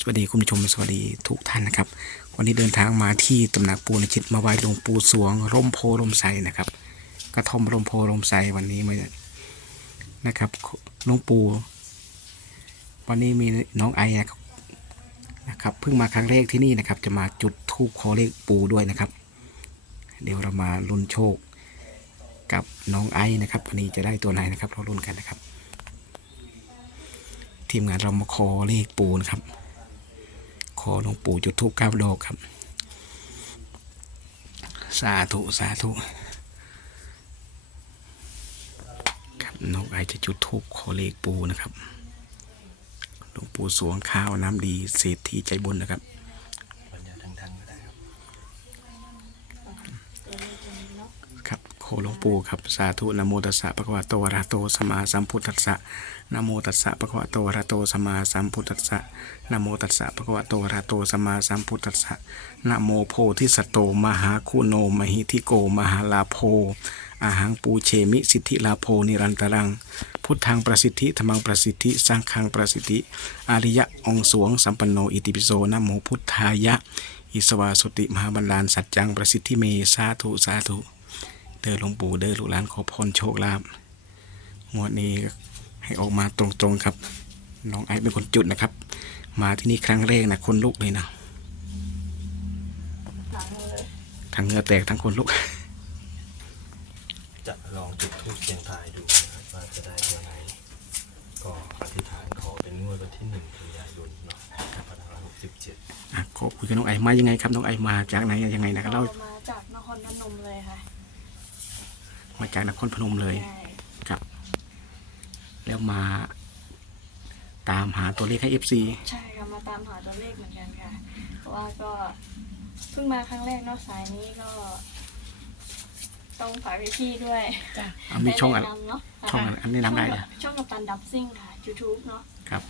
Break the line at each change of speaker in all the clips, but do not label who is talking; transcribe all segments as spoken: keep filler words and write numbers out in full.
วัสดีคุณผู้ชมสวัสดีทุกท่านนะครับวันนี้เดินทางมาที่ตำหนักปูนจิตมาไหว้หลวงปู่สวงร่มโพร่มไทรนะครับกระท่อมร่มโพร่มไทรวันนี้มานะครับหลวงปู่วันนี้มีน้องไอนะครับนะครับเพิ่งมาครั้งแรกที่นี่นะครับจะมาจุดธูปขอเลขปูด้วยนะครับเดี๋ยวเรามาลุ้นโชคกับน้องไอนะครับวันนี้จะได้ตัวไหนนะครับเราลุ้นกันนะครับทีมงานเรามาขอเลขปูนะครับขอหลวงปู่จุดธูปเก้าดอกครับสาธุสาธุครับน้องไอจะจุดธูปขอเลขปูนะครับหลวงปู่สวงข้าวน้ำดีเศรษฐีใจบุญนะครับครับขอหลวงปู่ครับสาธุนะโมตัสสะภะคะวะโตอะระหะโตสัมมาสัมพุทธัสสะนะโมตัสสะภะคะวะโตอะระหะโตสัมมาสัมพุทธัสสะนะโมตัสสะภะคะวะโตอะระหะโตสัมมาสัมพุทธัสสะนะโมโพธิสัตโตมหาคุโนมหิทิโกมหาลาโภอาหังปูเชมิสิทธิลาโภนิรันตรังพุทธังประสิทธิธรรมังประสิทธิสังฆังประสิทธิอริยะองค์สวงสัมปันโนอิติปิโสนะโมพุทธายะอิสวาสุติมหาบัลลานสัจจังประสิทธิเมสาธุสาธุเดินหลวงปู่เดินลูกหลานขอพรโชคลาภงวดนี้ให้ออกมาตรงๆครับน้องไอเป็นคนจุดนะครับมาที่นี่ครั้งแรกนะคนลุกเลยนะทั้งเหงื่อแตกทั้งคนลุก
จะลองจุดธูปเสียงทายดูนะครับว่าจะได้ตัวไหนก็อธิษฐานขอเป็นงวดวันที่หนึ่งกันยายนเนาะสองพันห้าร้อยหกสิบเจ็ด
อ่ะขอคุยกับน้องไอมายังไงครับน้องไอมาจากไหนยังไงนะครับเรา
มาจากนครพนมเลยค่ะ
มาจากนครพนมเลยครับแล้วมาตามหาตัวเลขให้ เอฟ ซี
ใช่ค่ะมาตามหาตัวเลขเหมือนกันค่ะเพราะว่าก็เพิ่งมาครั้งแรกเนาะสายนี้ก็ต้องฝากพี่ๆด้วย
จ้ะมีช่องอะไร
เนาะ
ช่องอันนี้นำได้จ้ะ
ช่องกัปตันดับซิ่งค่ะ YouTube เนาะ
ครับ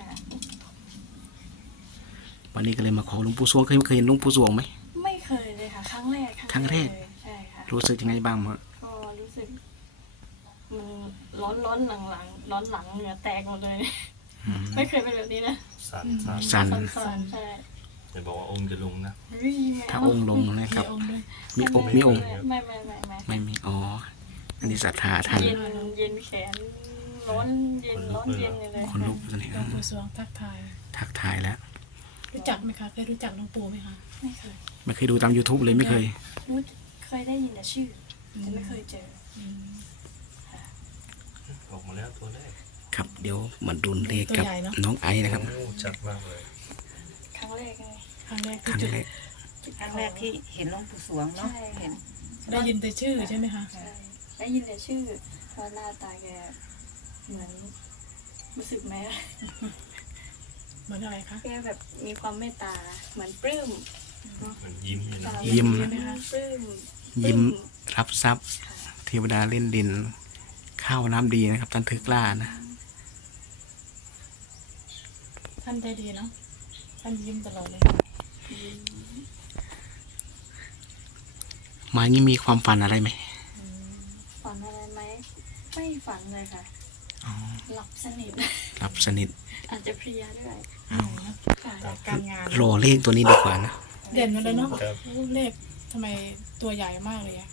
วันนี้ก็เลยมาขอหลวงปู่สวงเคยเคยเห็นหลวงปู่สวงไหม
ไม่เคยเลยค่ะครั้งแรก
ครั้งแรก
ใช่ค่ะ
รู้สึกยังไงบ้างมั้ง
ก็รู้สึกมันร้อนร้อนหลังหลังร้อนหลังเหงื่อแตกหมดเลยไม่เคยเป็นแบบนี้นะ
สั่น
สั่น
สั่นใช่
จะบอกว่าองค์จะลงนะ
ถ้าองค์ลงนะครับมีองค์มีองค์
ไม่ไม่ไม่ไม่
ไม่มีอ๋ออันนี้ศรัทธาท่าน
เย็นเย็นแขนร้อนเย็นร้อนเย็นเลย
คนลุกเลย
หลวงปู่สวงทักทาย
ทักทายแล้ว
รู้จักไหมคะเคยรู้จักหลวงปู่ไหมคะ
ไม่เคย
ไม่เคยดูตาม YouTube เลยไม่เคย
เคยได้ยินแต่ชื่อแต่ไม่เคยเจอ
ออกมาแล้วตัวแรก
ครับเดี๋ยวมาดูเลขกับน้องไอนะครับ
ชัดมากเลย
ครั้งแรกไง
ครั้งแรก
ครั้งแรก
ครั้งแรกที่เห็นหลวงปู่สวงเนาะเห็น
ได้ยินแต่ชื่อใช่ไหมคะ
ได้ยินแต่ชื่อเพราะหน้าตาแกเหมือนรู้สึกไหม
เหมือนอะไรคะ
แกแบบมีความเมตตาเหมือนปลื้ม
เหมือนยิ้ม
ยิ้ม
ปลื้ม
ยิ้มรับทรัพย์เทวดาเล่นดินข้าวน้ำดีนะครับท่านถือกล้านะ
ท่านใจดีเนาะท่านยิ้มตลอดเลย
มานี่มีความฝันอะไรไหม
ฝันอะไรไหมไม่ฝันเลยค่ะหลับสนิท
หลับสนิท
อาจจะเพลียด้วย
การงาน
รอเลขตัวนี้ดีกว่านะ
เด่นมาเลยเนาะเลขทำไมตัวใหญ่มากเลยอะ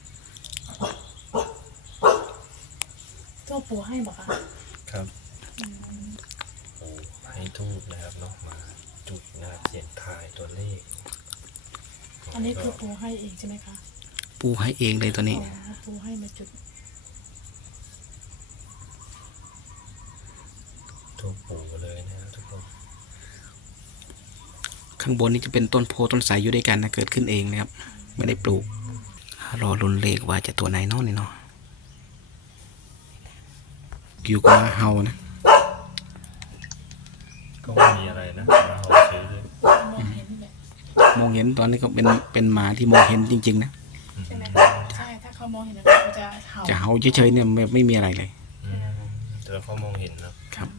ตัวปูให้บอกคะ
ครับปูให้ทูบนะครับเนาะมาจุดนะครับเสียงทายตัวเลข
อันนี้คือปูให้เองใช่ไหมคะ
ปูให้เองเลยตัวนี้
ปูให้มาจุด
ทูบปูเลยนะครับทุกคน
ข้างบนนี้จะเป็นต้นโพต้นไทรอยู่ด้วยกันนะเกิดขึ้นเองนะครับไม่ได้ปลูกรอลุ้นเลขว่าจะตัวไหนเนาะนี่เนาะอยู่กับเฮานะ
ก็ไม่มีอะไรนะมาเฮาเฉยเลย
มองเห็นตอนนี้ก็เป็นเป็นหมาที่มองเห็นจริงๆนะ
ใช่ไหมใช่ถ้าเขามองเห็นเขาจะเห่า
จะเห่าเฉยๆเนี่ยไม่ไม่มีอะไรเลย
แต่เขามองเห็นนะครับ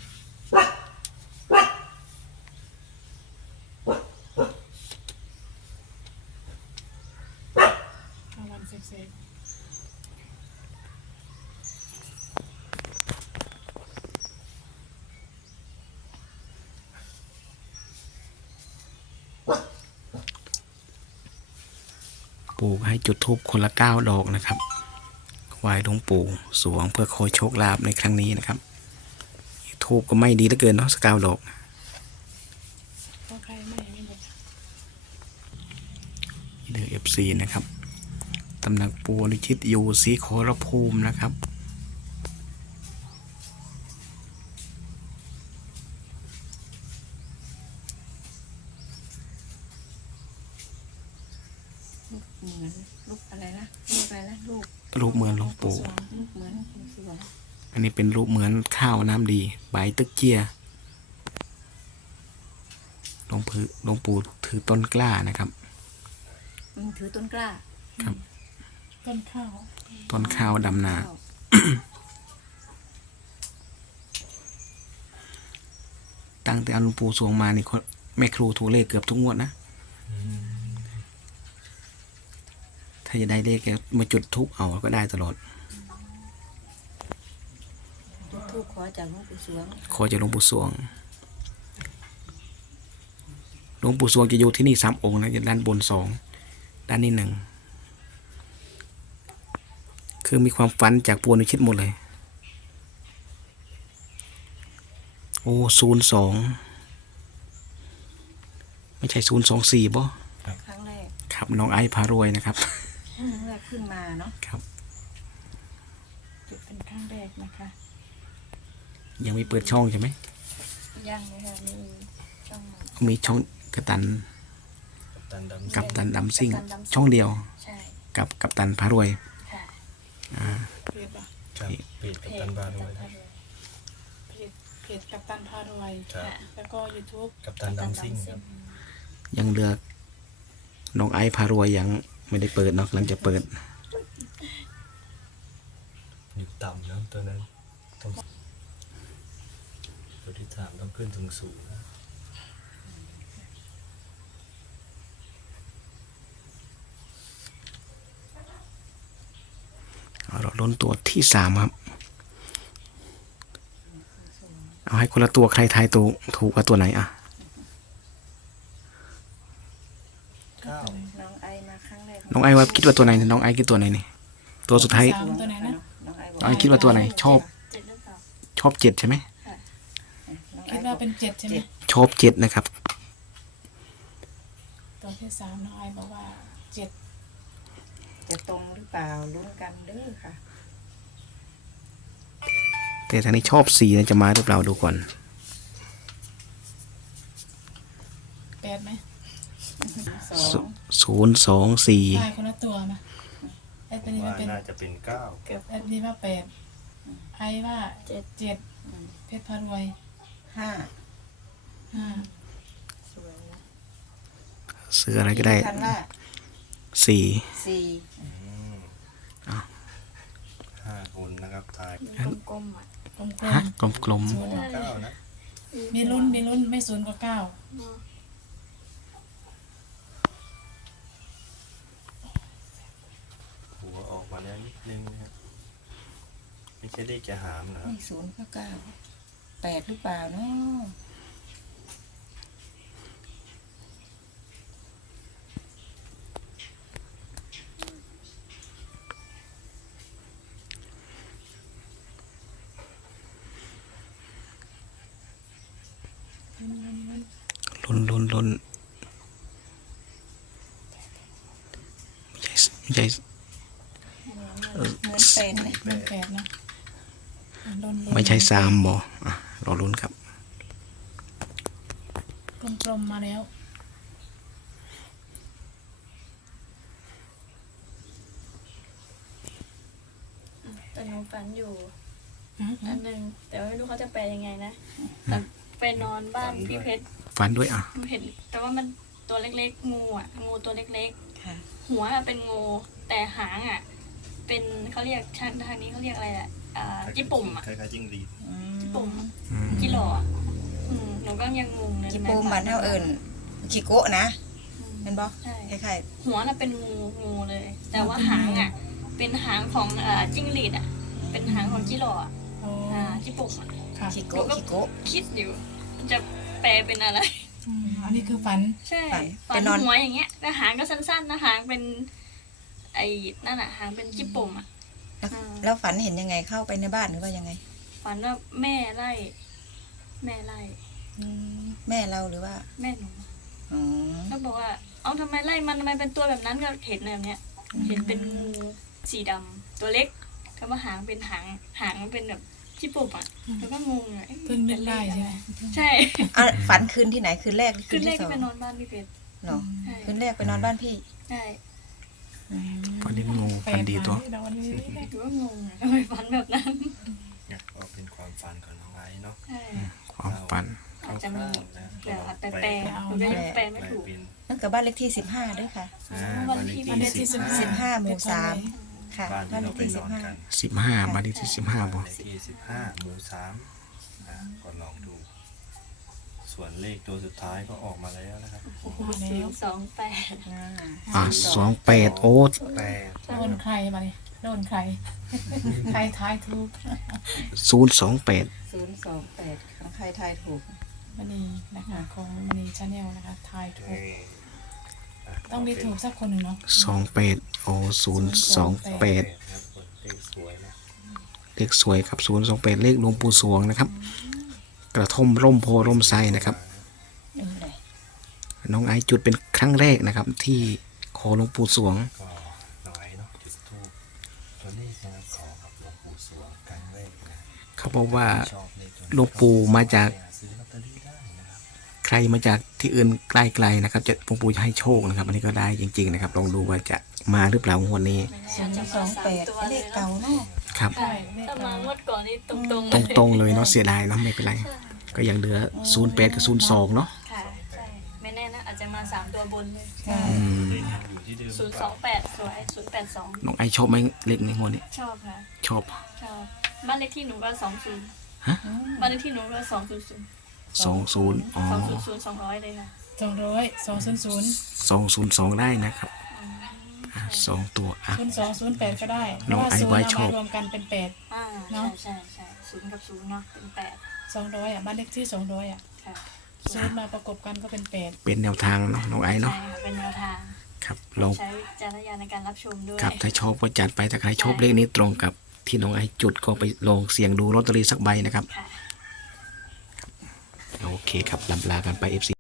วันเซ็ก
ปู่ให้จุดธูปคนละเก้าดอกนะครับไหว้หลวงปู่สวงเพื่อขอโชคลาภในครั้งนี้นะครับธูปก็ไม่ดีเหลือเกินเนาะสกาวดอก
เพราะใครไม่ไม่หมด
เดือเอฟซีนะครับตำหนักปูนิชิตอยู่สีโครภูมินะครับ
เหมือนลูกอะไรนะลูกอะไรนะลูก
รูปเหมือนหลวงปู่
ลูกเหมือนหลวงปู่สวง
อันนี้เป็นรูปเหมือนข้าวน้ำดีใบตึกเจียหลวงปู่หลวงปู่ถือต้นกล้านะครับ
อืมถือต้นกล้า
ครับ
ต้นข้าว
ต้นข้าวดำนา ตั้งแต่เอาหลวงปู่สวงมานี่คนแม่ครูถูกเลขเกือบทุกงวดนะ
อืม
ถ้าจะได้เลขแกมาจุดทุกเอาก็ได้ตลอด
จุดธูปขอจากหลวงปู่สวง
ขอจากหลวงปู่สวงหลวงปู่สวงจะอยู่ที่นี่สามองค์นะจะด้านบนสองด้านนี้หนึ่งคือมีความฝันจากปูนิชิตหมดเลย โอ้ศูนย์สองไม่ใช่ศูนย์สองสี่บ่
ครั้งแรก
ครับน้องไอซ์พารวยนะครับ
ครั้งแรกขึ้นมาเนาะ
ครับ
จุดเป็นครั้งแรกนะคะ
ยังไม่เปิดช่องใช่ไหม
ยังเลยค่ะมีช่อง
มีช่องกัปตัน
กัปตันดำ
กัปตันดำซิ่ง
กัปตันดำซิ่ง
ช่องเดียว
ใช่
กับกัปตันพารวย
ค่ะ
อ่า
เพจปะ
ครับเพจกัปตันบาด้วย
เพจเพจกัปตันพารวย
ครับ
แล้วก็ YouTube
กัปตันดำซิ่งครับ
ยังเลือกน้องไอซ์พารวยยังไม่ได้เปิดเนาะกำลังจะเปิด
อยู่ต่ำนะตัวนั้นต้องตัวที่สามต้องขึ้นสูงสูงๆ
เราลุ้นตัวที่สามครับ เอาให้คนละตัวใครทายตัวถูกกับตัวไหนอ่ะ
เก้า
น้องไอมาครั้งแรก
น้องไอว่าคิดว่าตัวไหนน้องไอคิดตัวไหนนี่ตัวสุดท้าย
สามตัวไหนนะ
น้องไอบอก
น้องไอคิดว่าตัวไหน ชอบ
เจ็ดหรือเปล่า
ชอบเจ็ดใช่ไหม
น้องไอ
คิดว่าเป็นเจ็ดใช่ไหม
ชอบเจ็ดนะครับ
ตัวที่สามน้องไอบอกว่าเจ็ด
จะตรงหรือเปล่าลุ้นกันเด้อค่ะ
แต่ทางนี้ชอบสี่นะจะมาหรือเปล่าดูก่อน
แปดไหม
สอง
ศูนย์สองสี่
ได้คนละตัวมาไอ้ตัวนี้
ว่า
มันเป็น
น่าจะเป็นเก้า
ไอ้นี่ว่าแปดไอ้ว่าเจ็ดเจ็ดเพชรพารวย
ห้า
ห้า
สวยนะ
ซื้ออะไรก็ได้
คันว่า
สี่
สี่
อืม
อ้าว
ห้าคนนะครับทาย
มันกลมๆอ่ะ
กลม
ฮะกลม
ๆศูนย์
เก้านะ
มีลุ้นมีลุ้นไม่ศูนย์ก็เก้า
เนอะ
หัวออกมาแล้วนิดนึงนะครับไม่ใช่เลขจะหามนะครั
ไม่
บ
ศูนย์ก็เก้าแปดหรือเปล่าเนาะ
ๆลุ้นลุ้นลุ้นไม่ใช่ไม่ใช่
เหมือนเป็นเลย
ลุ้นแปดนะลุ้นลุ้น
ไม่ใช่สามบออ่ะรอลุ้นครับ
กลมๆมาแล้ว
แต่หนูฝันอยู่
อืม
อันหนึ่งแต่ว่าไม่รู้เขาจะแปลยังไงนะแต่ไปนอนบ้านพี่เพชร
ฟันด้วยอ่ะ
หนูเห็นแต่ว่ามันตัวเล็กๆ งูอ่ะ งูตัวเล็ก
ค่ะ
ๆ หัวอะเป็นงู แต่หางอ่ะ เป็นเขาเรียกทางทางนี้เขาเรียกอะไรอ่ะอ่าญี่ปุ่มอ่ะ
คล้ายๆจิ้งหรีด
อืม
ญี่ปุ่ม
อืม
กิโลอ่ะอืมหนูก็ยังงงเลย
จิปูมบ้านเท่าเอิญจิโกะนะ
อืม
เป็นบ่
ใช่
คล้าย
หัวน่ะเป็นงูงูเลย แต่ว่าหางอ่ะ เป็นหางของเอ่อจิ้งหรีดอ่ะ เป็นหางของจิโร่อ่ะ
โอ้
อ่าญี่ปุ่มอ่ะ
ค่ะ
ๆจิโกะจิโกะ
คิดอยู่มันจะแปลเป็นอะไร
อืมอันนี้คือฝัน
ใช่
ฝัน
ฝั
ไป
น
นอน
หัวอย่างเงี้ยแล้วหางก็สั้นๆนะหางเป็นไอ้นั่นอะหางเป็นจิบปุ่มอะ
แล้ว
อ่า
แล้วฝันเห็นยังไงเข้าไปในบ้านหรือว่ายังไง
ฝันว่าแม่ไล่ แม่ไล่
แม่เราหรือว่า
แม่หนู
อ๋อ
ก็บอกว่า เอาทำไมไล่มันทำไมเป็นตัวแบบนั้นก็เห็นแบบเนี้ย เห็นเป็นงูสีดำตัวเล็กก็ว่าหางเป็นหางหางมันเป็นแบบจิบปุ่มอะแล้วก็งงอะอ๊ะ
เพิ่งนึกได้ใช่ไหม
ใช่
อ่ะฝันคืนที่ไหนคืนแรกหรือ
คืนแรก
ที่ส
ที่
อง
ไปนอนบ้านพี่เพชร
เหรอ
ใช่
คืนแรกไปนอนบ้านพี่
ใช่
วันนี้งูฟันดีตัว
แปดหมายเดี๋ยววันนี้
ถือว่างงอะทำไมฝันแบบนั้น
เนี่ยก็เป็นความฝันของน้องไอซ์เนาะ
ใช่
ความฝัน
อาจจะมี
นะ
แบบอาจแปลกๆหนูก็ยังแปลไม่ถูก
เป็น
นั่นกับบ้านเลขที่สิบห้าด้วยค่ะ
อ่า
วั
บ้าน น
ที่
เลข
วัน
ที่
ที่
สิบ
สิบ
ห้า
ห้าหมู่สามค่ะ
บ้าน
บ้าน
ที่
เล
เรา
ข
ไป
ที่
น
สิ
อบ น
ห้า
กัน
สิบห้าบ้านเลขที่สิบห้าบ่
เลขที่สิบห้าหมู่สามอ่ะก็ลองดู ส่วนเลขตัวสุดท้ายก็ออกมาแล้วนะครับ
มา
ศู
แล้ว
นย์สองแปด
อ่า
อ่าสองแปดโอ้
แปด
โดนใครมาเนี่ยโดนใคร ใครทายถูก
ศูนย์สองแปด
ศูนย์สองแปดของใครทายถูก
มณีนะคะของมณีชาแนลนะคะทายถูก
นี่ะ
ต้องมีถูกสักคนหนึ่งเนาะ
สองแปดโอ้ศูนย์สองแปด
ครับคนเลขสวยนะ
เลขสวยครับศูนย์สองแปดเลขหลวงปู่สวงนะครับ กระท่อมร่มโพร่มไทรนะครับ
นี่เลย
น้องไอซ์จุดเป็นครั้งแรกนะครับ ที่ขอหลวงปู่สวง
ก็น้อยเนาะจุดทูบตัวเลขนะครับขอกับหลวงปู่สวงครั้งแรกนะ
เขาบอกว่า
ชอบเลขตัวนี้
หลวงปู่มาจาก
ไปหซื้อลอตเตอรี่ได้นะครับ
ใครมาจากที่อื่นใกล้ๆนะครับ จะหลวงปู่จะให้โชคนะครับ อันนี้ก็ได้จริงๆนะครับ ลองดูว่าจะมาหรือเปล่างวดนี้
ศูนย์สองแปดเลขเก่าเนาะ
ครับ
ใช่แต่มางวดก่อนนี่ตรงๆ
ตรงๆเลยเนาะเสียดายเนาะไม่เป็นไร ก็ยังเหลือศูนย์แปดกับศูนย์สองเนาะ
ค่ะใช่ไม่แน่นะอาจจะมาสามตัวบนเลย
ใช่
อืม
เลขยังอยู่ที่เดิมห
ศู
รื
น
อ
ย์
เป
ส
ล่า
องแปดสวยศูนย์แปดสอง
น้องไอซ์ชอบไหมเลขในงวดนี้
ชอบค่ะ
ชอบ
ชอบบ้านเลขที่หนูก็สองศูนย์
ฮะ
บ้านเลขที่หนูก็สองศูนย์ศูนย์
สองศูนย์อ๋อ
สองศูนย์ศูนย์สองร้อยเลยค่ะ
สองร้อยสองศูนย์ศูนย์
สองศูนย์สองได้นะครับอ่ะสองตัวอ่ะ
ศูนย์สองศูนย์แปดก็ได้เพ
น้อง
ราะว่า
ไอซ์
ศูนย์
ไว้
เอา
ชอบ
มารวมกันเป็นแปด
อ่า
เนอะ
ใช่ใช่ใช่ศูนย์กับศูนย์เนาะเป็นแปด
สองร้อยอ่ะบ้านเลขที่สองร้อยอ่ะ
ค่ะ
ศูนย์มาประกบกันก็เป็นแปด
เป็นแนวทางเนาะน้องไอซ์
ใช่
เนาะ
ค่ะเป็นแนวทาง
ครับลอง
ใช้จารณญาณในการรับชมด้วย
ครับถ้าชอบก็จัดไปถ้าใครชอบเลขนี้ตรงกับที่น้องไอซ์จุดก็ไปลองเสี่ยงดูลอตเตอรี่สักใบนะครับ
ค่ะ
โอเคครับลำลากันไป เอฟ ซี